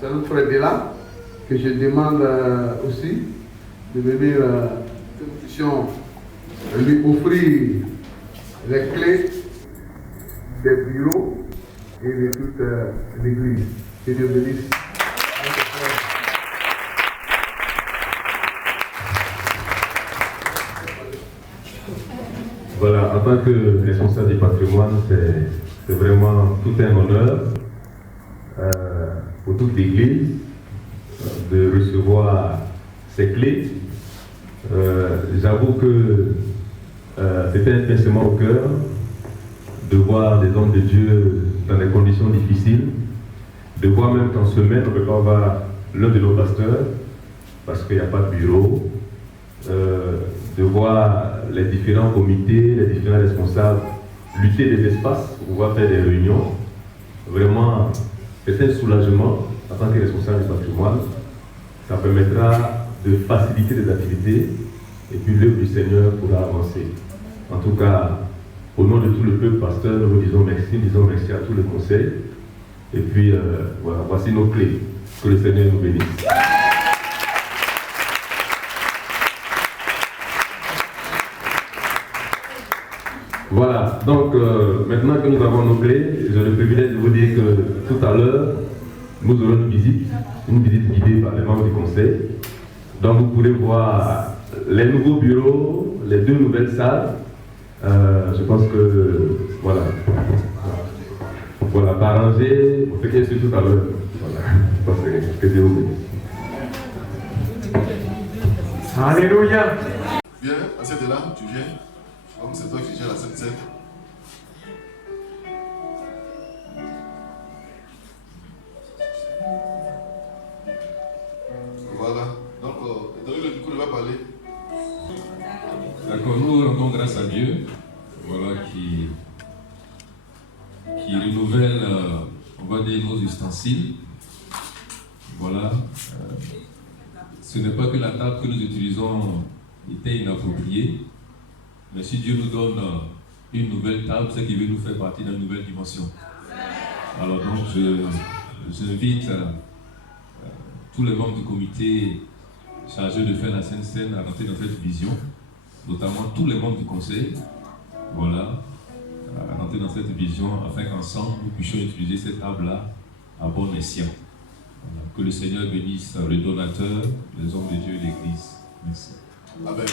C'est notre frère Dylan que je demande aussi de venir que nous puissions lui offrir les clés des bureaux et de toute l'église. Que Dieu bénisse. Voilà, en tant que responsable du patrimoine, c'est vraiment tout un honneur pour toute l'Église de recevoir ces clés. J'avoue que c'était un pincement au cœur de voir des hommes de Dieu dans des conditions difficiles, de voir même qu'en semaine, on ne peut pas voir l'un de nos pasteurs parce qu'il n'y a pas de bureau, de voir les différents comités, les différents responsables lutter des espaces pour pouvoir faire des réunions. Vraiment, c'est un soulagement en tant que responsable du patrimoine. Ça permettra de faciliter les activités et puis l'œuvre du Seigneur pourra avancer. En tout cas, au nom de tout le peuple pasteur, nous vous disons merci à tout le conseil. Et puis, voilà, voici nos clés. Que le Seigneur nous bénisse. Voilà, donc maintenant que nous avons nos clés, j'ai le privilège de vous dire que tout à l'heure, nous aurons une visite guidée par les membres du conseil. Donc vous pourrez voir les nouveaux bureaux, les 2 nouvelles salles. Je pense que, voilà, pas arrangé, on fait qu'il y ait tout à l'heure. Voilà, je pense que Dieu vous bénisse. Alléluia. Bien, à cette là, tu viens. Comme c'est toi qui gères la Sainte Seine. Voilà. Donc, le coup va parler. D'accord, nous rendons grâce à Dieu, voilà, qui renouvelle, on va dire, nos ustensiles. Voilà. Ce n'est pas que la table que nous utilisons était inappropriée. Mais si Dieu nous donne une nouvelle table, c'est qu'il veut nous faire partie d'une nouvelle dimension. Alors donc, j'invite tous les membres du comité chargés de faire la Sainte Seine à rentrer dans cette vision, notamment tous les membres du conseil, voilà, à rentrer dans cette vision afin qu'ensemble nous puissions utiliser cette table-là à bon escient. Voilà. Que le Seigneur bénisse le donateur, les hommes de Dieu et l'Église. Merci. Amen.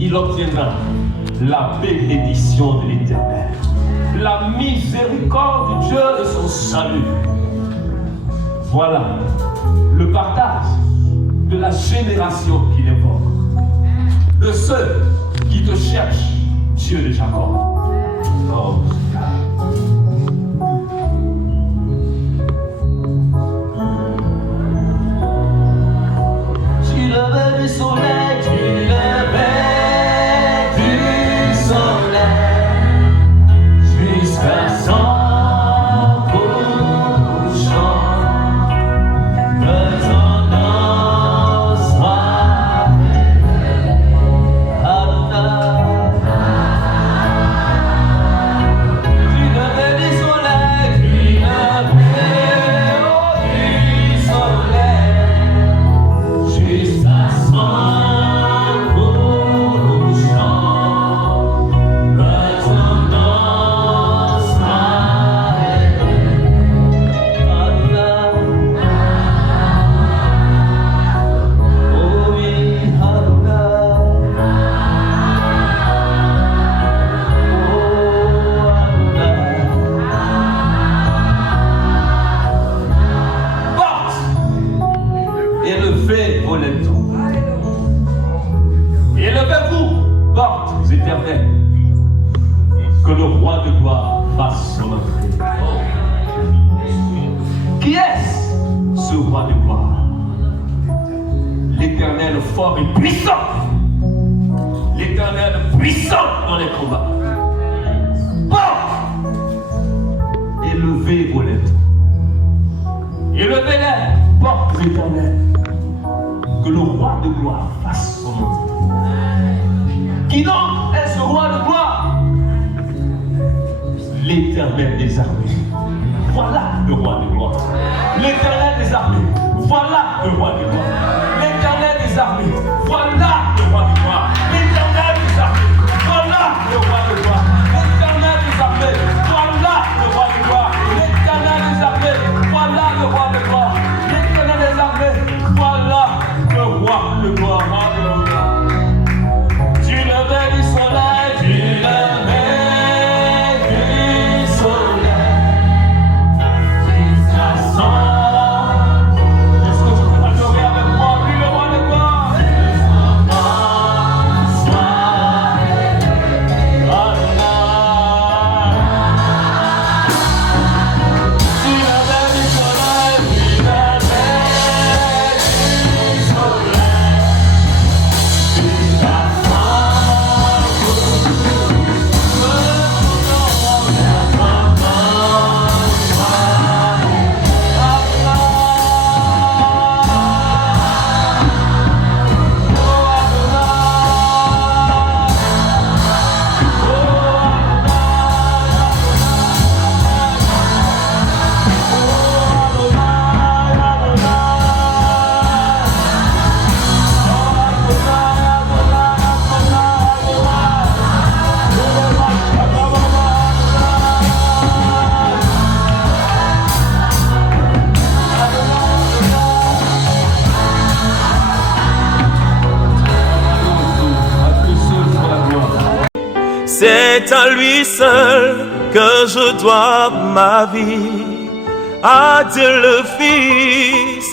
Il obtiendra la bénédiction de l'Éternel, la miséricorde du Dieu de son salut. Voilà le partage de la génération qu'il évoque, de ceux qui te cherchent, Dieu de Jacob. Oh, tu levais du soleil, tu levais du soleil jusqu'à son couchant. De ton nom soit Adonai. Tu levais du soleil, tu levais du soleil jusqu'à son couchant. De ton nom soit Adonai. Oh oui, Adonai. Oh Adonai. Porte, élevez vos lettres. Élevez-vous, portes éternelles, que le roi de gloire fasse son entrée. Qui est-ce, ce roi de gloire? L'Éternel fort et puissant. L'Éternel puissant dans les combats. Porte, élevez vos lettres. Élevez-les, portes éternelles, que le roi de gloire fasse son entrée. Qui donc est ce roi de gloire? L'Éternel des armées. Voilà le roi de gloire. L'Éternel des armées. Voilà le roi de gloire. L'Éternel des armées. Voilà C'est à lui seul que je dois ma vie, à Dieu le Fils,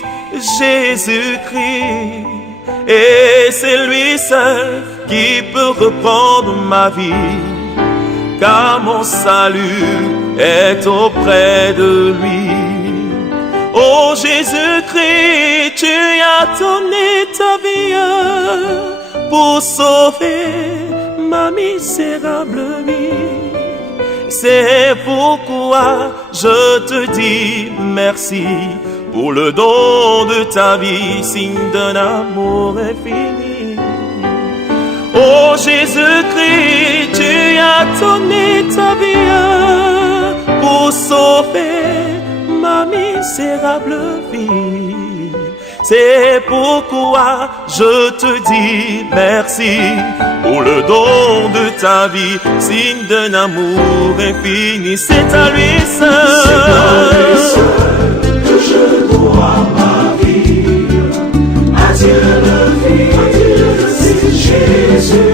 Jésus-Christ. Et c'est lui seul qui peut reprendre ma vie, car mon salut est auprès de lui. Oh Jésus-Christ, tu as donné ta vie pour sauver ma misérable vie. C'est pourquoi je te dis merci pour le don de ta vie, signe d'un amour infini. Oh Jésus-Christ, tu as donné ta vie pour sauver ma misérable vie. C'est pourquoi je te dis merci pour le don de ta vie, signe d'un amour infini. C'est à lui seul que je dois ma vie, à Dieu le Fils, Jésus.